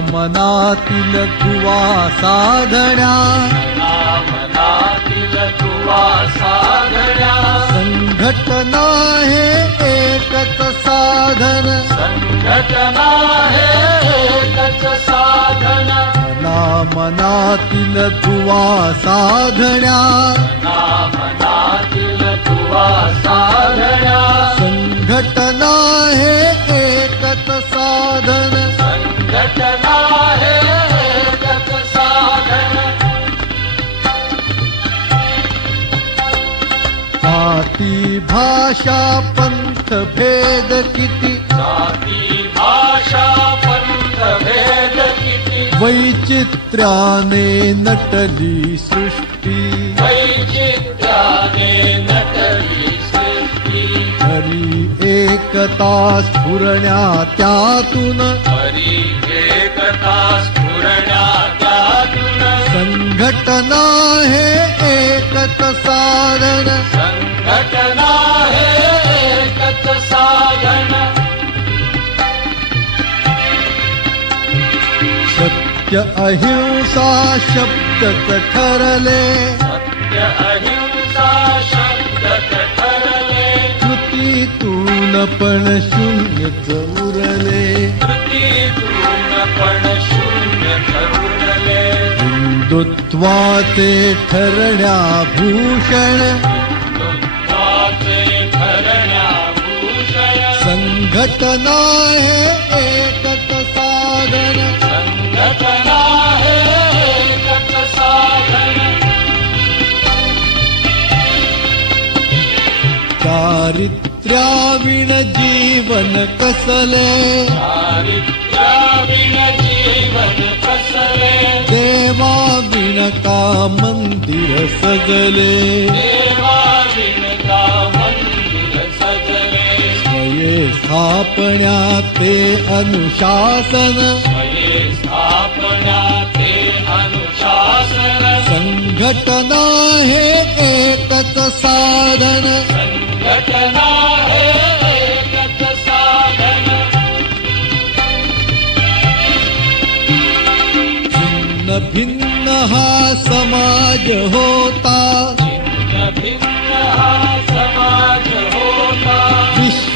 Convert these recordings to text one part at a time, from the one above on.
मनातील दुवा साधण्या मनातील तुवा साधण्या संघटना हे एकच साधन. संघटना हे एकच साधन. मना मनातील दुवा साधण्या ना मनातील तुवा जाती भाषा पंथ भेद किती। जाती भाषा पंथ भेद किती। वैचित्र्याने नटली सृष्टी। वैचित्र्याने नटली सृष्टी। हरी एकता स्फुरण्या त्यातून। हरी एकता स्फुरण्या त्यातून। संघटना हे एकच साधन हे साधन। सत्य अहिंसा शब्दच ठरले सत्य अहिंसा शब्द ठरले कृतीतून पण शून्यच उरले कृतीतून पण शून्य ठरले हिंदुत्वाचे ठरण्या भूषण। हे एकच साधन। हे चारित्र्याविण जीवन कसले। चारित्र्याविण जीवन कसले। देवा विण का मंदिर सजले। देवाविण स्वये अनुशासन. अनुशासन संघटना हे एकच साधन. संघटना हे एकच साधन भिन्न भिन्न हा समाज होता. भिन्न भिन्न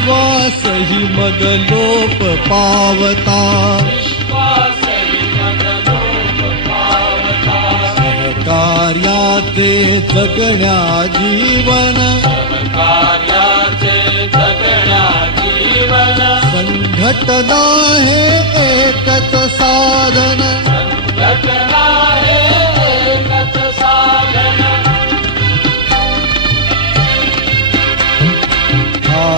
विश्वास हि मगलोप पावता। कार्याते जगण्या जीवन। सङ्घटना हे एकत साधन।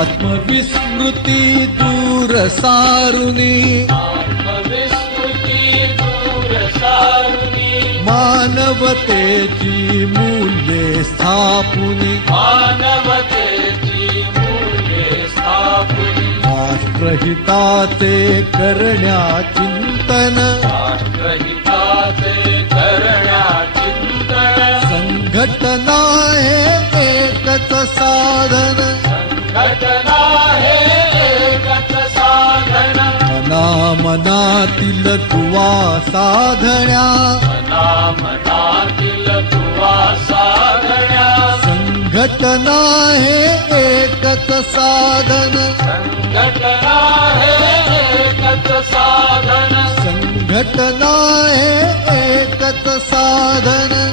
आत्मविस्मृती दूर सारुनी. आत्मविस्मृती दूर सारुनी. मानवतेची मूल्ये स्थापुनी. मानवतेची मूल्ये स्थापुनी. राष्ट्रहिताचे करण्या चिंतन. राष्ट्रहिताचे करण्या चिंतन. संघटना हे एकच साधन. मनातील दुवा साधण्या मना मनातील तुवा साधण्या संघटना हे एकच साधन। संघटना हे एकच साधन। संघटना हे एकच साधन।